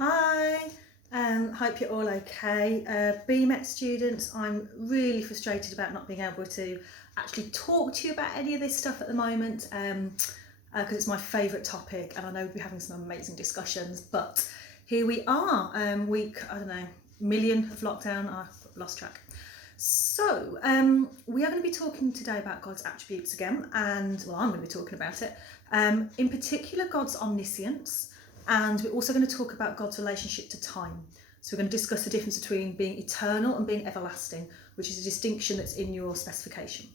Hi, hope you're all okay. BMet students, I'm really frustrated about not being able to actually talk to you about any of this stuff at the moment because it's my favourite topic and I know we'll be having some amazing discussions, but here we are, week, I don't know, million of lockdown, I've lost track. So, we are going to be talking today about God's attributes again, and well, I'm going to be talking about it. In particular, God's omniscience, and we're also going to talk about God's relationship to time. So we're going to discuss the difference between being eternal and being everlasting, which is a distinction that's in your specification.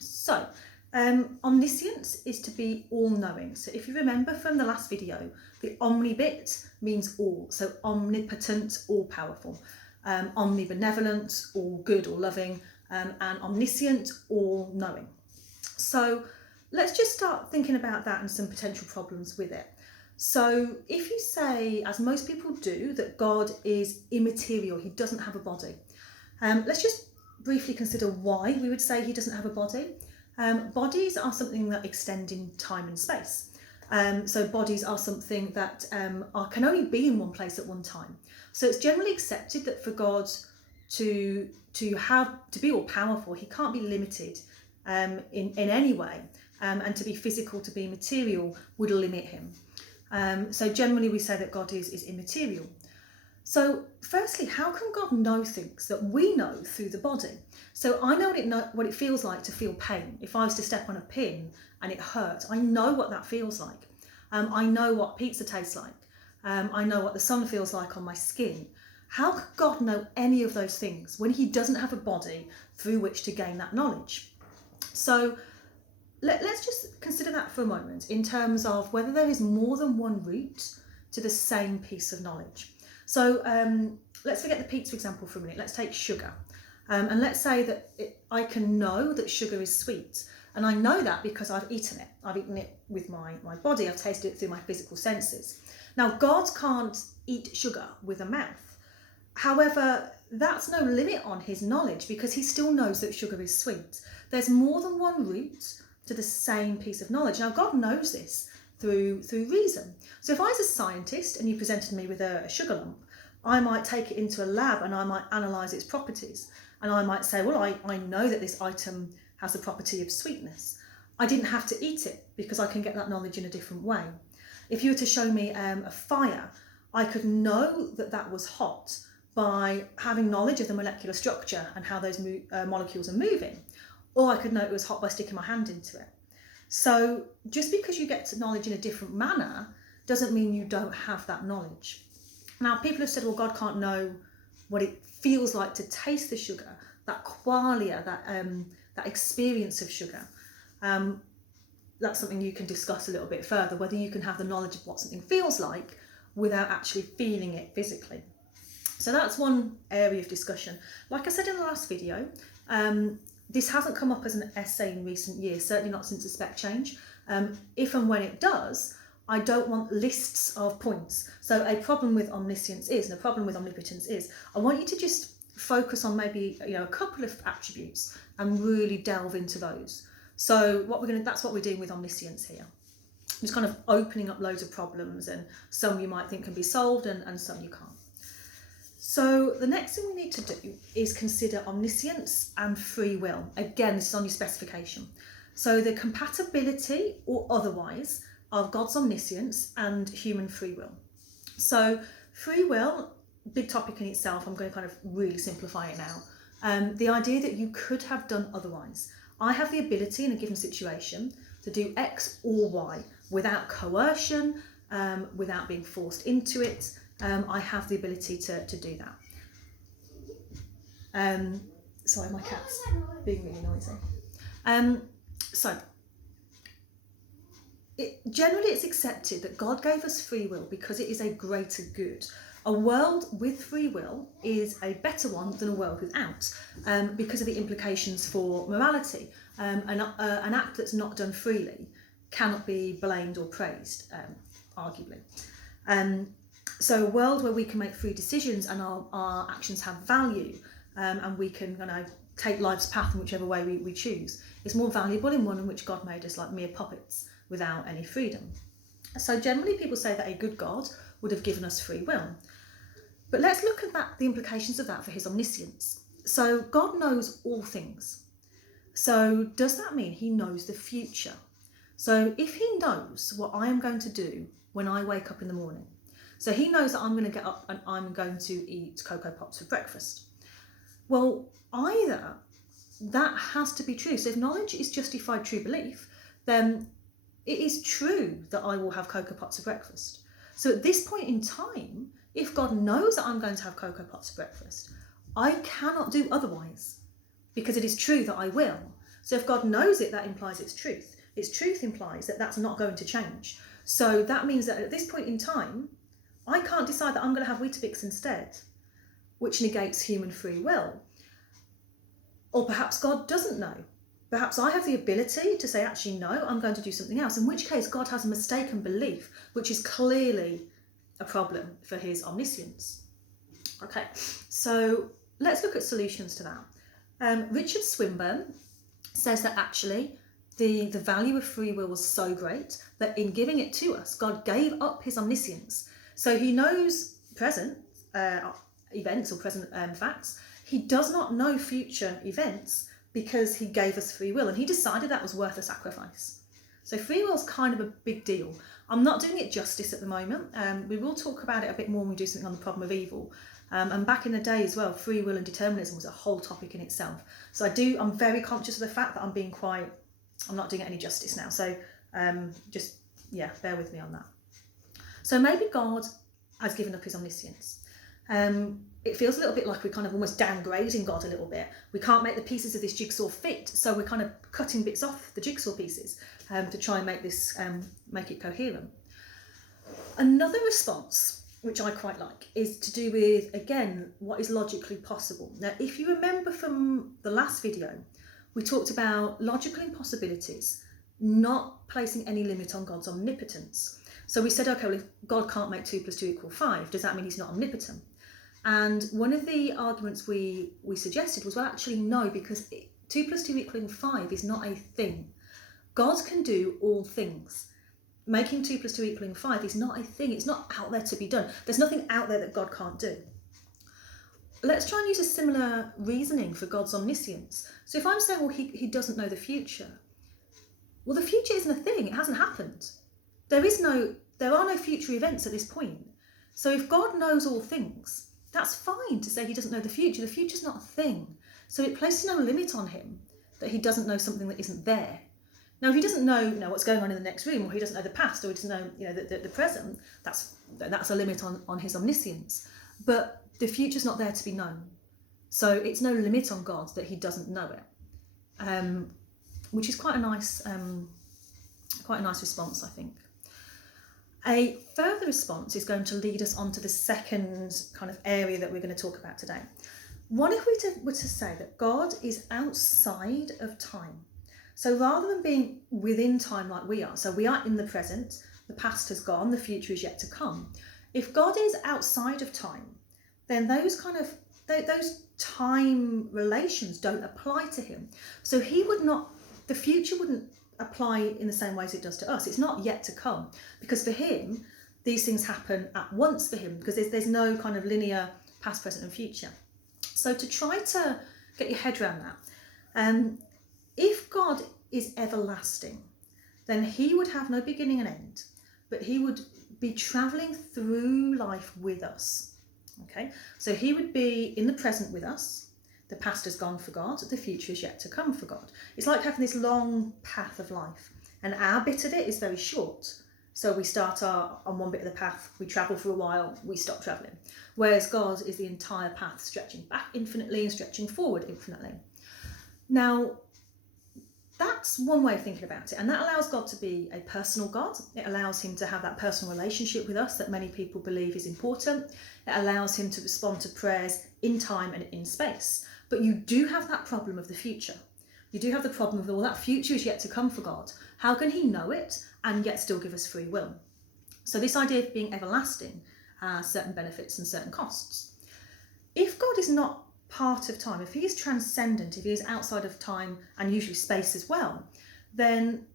So, omniscience is to be all-knowing. So if you remember from the last video, the omni bit means all. So omnipotent, all-powerful. Omnibenevolent, all good or loving, and omniscient, all knowing. So let's just start thinking about that and some potential problems with it. So if you say, as most people do, that God is immaterial, he doesn't have a body, let's just briefly consider why we would say he doesn't have a body. Bodies are something that extend in time and space. So bodies are something that can only be in one place at one time. So it's generally accepted that for God to be all powerful, he can't be limited in any way, and to be physical, to be material would limit him. So generally we say that God is immaterial. So firstly, how can God know things that we know through the body? So I know what it feels like to feel pain. If I was to step on a pin and it hurt, I know what that feels like. I know what pizza tastes like. I know what the sun feels like on my skin. How could God know any of those things when he doesn't have a body through which to gain that knowledge? So let's just consider that for a moment in terms of whether there is more than one route to the same piece of knowledge. So let's forget the pizza example for a minute. Let's take sugar. And let's say that I can know that sugar is sweet. And I know that because I've eaten it. I've eaten it with my body. I've tasted it through my physical senses. Now, God can't eat sugar with a mouth. However, that's no limit on his knowledge because he still knows that sugar is sweet. There's more than one route to the same piece of knowledge. Now, God knows this through reason. So if I was a scientist and you presented me with a sugar lump, I might take it into a lab and I might analyse its properties. And I might say, well, I know that this item has the property of sweetness. I didn't have to eat it because I can get that knowledge in a different way. If you were to show me a fire, I could know that that was hot by having knowledge of the molecular structure and how those molecules are moving. Or I could know it was hot by sticking my hand into it. So just because you get knowledge in a different manner doesn't mean you don't have that knowledge. Now, people have said, well, God can't know what it feels like to taste the sugar, that qualia, that experience of sugar. That's something you can discuss a little bit further, whether you can have the knowledge of what something feels like without actually feeling it physically. So that's one area of discussion. Like I said in the last video, this hasn't come up as an essay in recent years, certainly not since the spec change. If and when it does, I don't want lists of points. So a problem with omniscience is, and a problem with omnipotence is, I want you to just focus on maybe a couple of attributes and really delve into those. So that's what we're doing with omniscience here. Just kind of opening up loads of problems, and some you might think can be solved and some you can't. So the next thing we need to do is consider omniscience and free will. Again, this is on your specification. So the compatibility or otherwise of God's omniscience and human free will. So free will, big topic in itself, I'm going to kind of really simplify it now. The idea that you could have done otherwise. I have the ability in a given situation to do X or Y without coercion, without being forced into it. I have the ability to do that. Sorry, my cat's being really noisy. Generally it's accepted that God gave us free will because it is a greater good. A world with free will is a better one than a world without, because of the implications for morality. An act that's not done freely cannot be blamed or praised, arguably. So a world where we can make free decisions and our actions have value, and we can take life's path in whichever way we choose, is more valuable in one in which God made us like mere puppets without any freedom. So generally people say that a good God would have given us free will. But let's look at the implications of that for his omniscience. So God knows all things. So does that mean he knows the future? So if he knows what I am going to do when I wake up in the morning, so he knows that I'm going to get up and I'm going to eat Cocoa Pops for breakfast. Well, either that has to be true. So if knowledge is justified true belief, then it is true that I will have Cocoa Pops for breakfast. So at this point in time, if God knows that I'm going to have Cocoa Pops for breakfast, I cannot do otherwise because it is true that I will. So if God knows it, that implies it's truth. Its truth implies that that's not going to change. So that means that at this point in time, I can't decide that I'm going to have Weetabix instead, which negates human free will. Or perhaps God doesn't know. Perhaps I have the ability to say, actually, no, I'm going to do something else, in which case God has a mistaken belief, which is clearly a problem for his omniscience. Okay, so let's look at solutions to that. Richard Swinburne says that actually the value of free will was so great that in giving it to us, God gave up his omniscience. So he knows present events or present facts. He does not know future events because he gave us free will and he decided that was worth a sacrifice. So free will is kind of a big deal. I'm not doing it justice at the moment. We will talk about it a bit more when we do something on the problem of evil. And back in the day as well, free will and determinism was a whole topic in itself. So I'm very conscious of the fact that I'm not doing it any justice now. So just bear with me on that. So maybe God has given up his omniscience. It feels a little bit like we're kind of almost downgrading God a little bit. We can't make the pieces of this jigsaw fit, so we're kind of cutting bits off the jigsaw pieces to try and make it coherent. Another response, which I quite like, is to do with, again, what is logically possible. Now, if you remember from the last video, we talked about logical impossibilities, not placing any limit on God's omnipotence. So we said, okay, well, if God can't make 2 + 2 = 5, does that mean he's not omnipotent? And one of the arguments we suggested was, well, actually, no, because 2 + 2 = 5 is not a thing. God can do all things. Making 2 + 2 = 5 is not a thing. It's not out there to be done. There's nothing out there that God can't do. Let's try and use a similar reasoning for God's omniscience. So if I'm saying, well, he doesn't know the future, well, the future isn't a thing. It hasn't happened. There are no future events at this point. So if God knows all things, that's fine to say he doesn't know the future. The future's not a thing. So it places no limit on him that he doesn't know something that isn't there. Now, if he doesn't know, what's going on in the next room, or he doesn't know the past, or he doesn't know, the present, that's a limit on his omniscience. But the future's not there to be known. So it's no limit on God that he doesn't know it, which is quite a nice response, I think. A further response is going to lead us on to the second kind of area that we're going to talk about today. What if we were to say that God is outside of time? So rather than being within time like we are, so we are in the present, the past has gone, the future is yet to come. If God is outside of time, then those time relations don't apply to him. So the future wouldn't apply in the same way as it does to us. It's not yet to come, because for him, these things happen at once for him, because there's no kind of linear past, present and future. So to try to get your head around that, if God is everlasting, then he would have no beginning and end, but he would be travelling through life with us. Okay, so he would be in the present with us. The past has gone for God, the future is yet to come for God. It's like having this long path of life, and our bit of it is very short. So we start on one bit of the path, we travel for a while, we stop travelling. Whereas God is the entire path, stretching back infinitely and stretching forward infinitely. Now, that's one way of thinking about it, and that allows God to be a personal God. It allows him to have that personal relationship with us that many people believe is important. It allows him to respond to prayers in time and in space. But you do have that problem of the future. You do have the problem of, well, that future is yet to come for God. How can he know it and yet still give us free will? So this idea of being everlasting has certain benefits and certain costs. If God is not part of time, if he is transcendent, if he is outside of time and usually space as well, then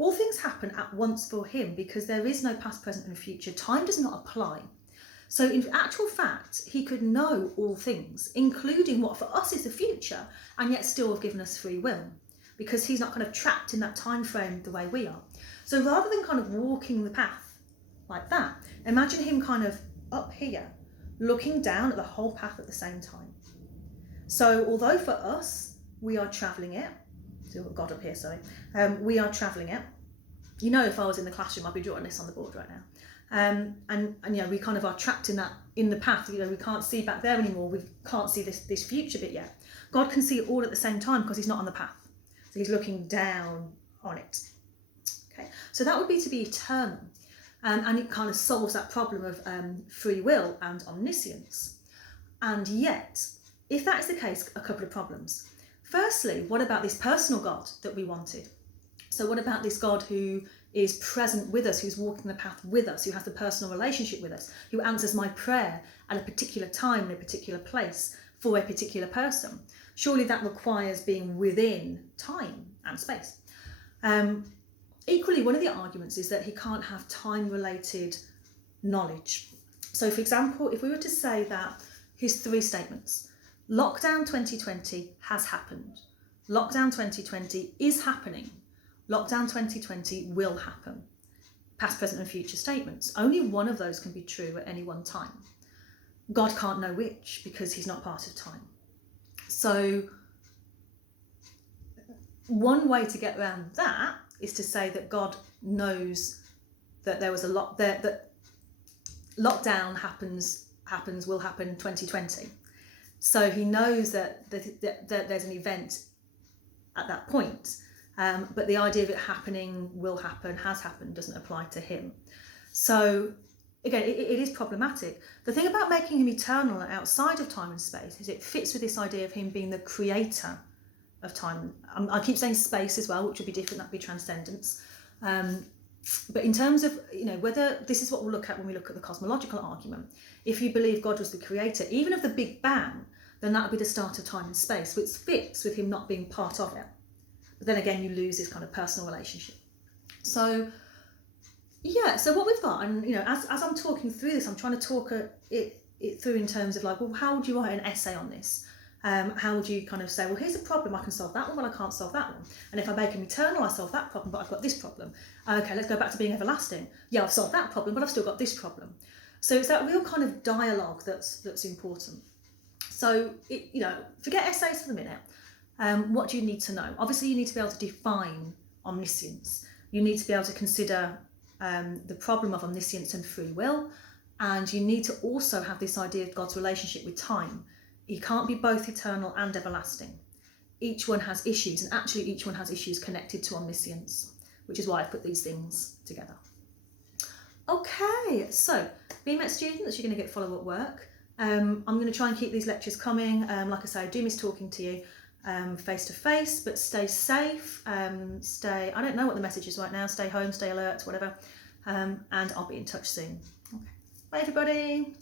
all things happen at once for him because there is no past, present and future. Time does not apply. So in actual fact, he could know all things, including what for us is the future, and yet still have given us free will, because he's not kind of trapped in that time frame the way we are. So rather than kind of walking the path like that, imagine him kind of up here, looking down at the whole path at the same time. So although for us, we are travelling it, so we've got up here, sorry, we are travelling it. You know, if I was in the classroom, I'd be drawing this on the board right now. And you know, we kind of are trapped in the path. You know, we can't see back there anymore. We can't see this future bit yet. God can see it all at the same time because he's not on the path. So he's looking down on it. Okay, so that would be to be eternal. And it kind of solves that problem of free will and omniscience. And yet, if that is the case, a couple of problems. Firstly, what about this personal God that we wanted? So what about this God who is present with us, who's walking the path with us, who has the personal relationship with us, who answers my prayer at a particular time in a particular place for a particular person? Surely that requires being within time and space. Equally, one of the arguments is that he can't have time-related knowledge. So, for example, if we were to say that his three statements, lockdown 2020 has happened, lockdown 2020 is happening, lockdown 2020 will happen, past, present and future statements, only one of those can be true at any one time. God can't know which because he's not part of time. So one way to get around that is to say that God knows that there was that lockdown will happen 2020. So he knows that there's an event at that point, but the idea of it happening, will happen, has happened doesn't apply to him. So again, it is problematic. The thing about making him eternal and outside of time and space is it fits with this idea of him being the creator of time. I keep saying space as well, which would be different, that'd be transcendence. But in terms of, you know, whether this is what we'll look at when we look at the cosmological argument, if you believe God was the creator, even of the Big Bang, then that would be the start of time and space, which fits with him not being part of it. But then again, you lose this kind of personal relationship. So yeah, so what we've got, and you know, as I'm talking through this, I'm trying to talk it through in terms of like, well, how would you write an essay on this? How would you kind of say, well, here's a problem, I can solve that one, well, I can't solve that one. And if I make him eternal, I solve that problem, but I've got this problem. Okay, let's go back to being everlasting. Yeah, I've solved that problem, but I've still got this problem. So it's that real kind of dialogue that's important. So, you know, forget essays for the minute. What do you need to know? Obviously, you need to be able to define omniscience. You need to be able to consider the problem of omniscience and free will. And you need to also have this idea of God's relationship with time. He can't be both eternal and everlasting. Each one has issues, and actually each one has issues connected to omniscience, which is why I've put these things together. Okay, so BMet students, you're going to get follow-up work. I'm going to try and keep these lectures coming. Like I say, I do miss talking to you face to face, but stay safe, I don't know what the message is right now, stay home, stay alert, whatever, and I'll be in touch soon. Okay. Bye everybody.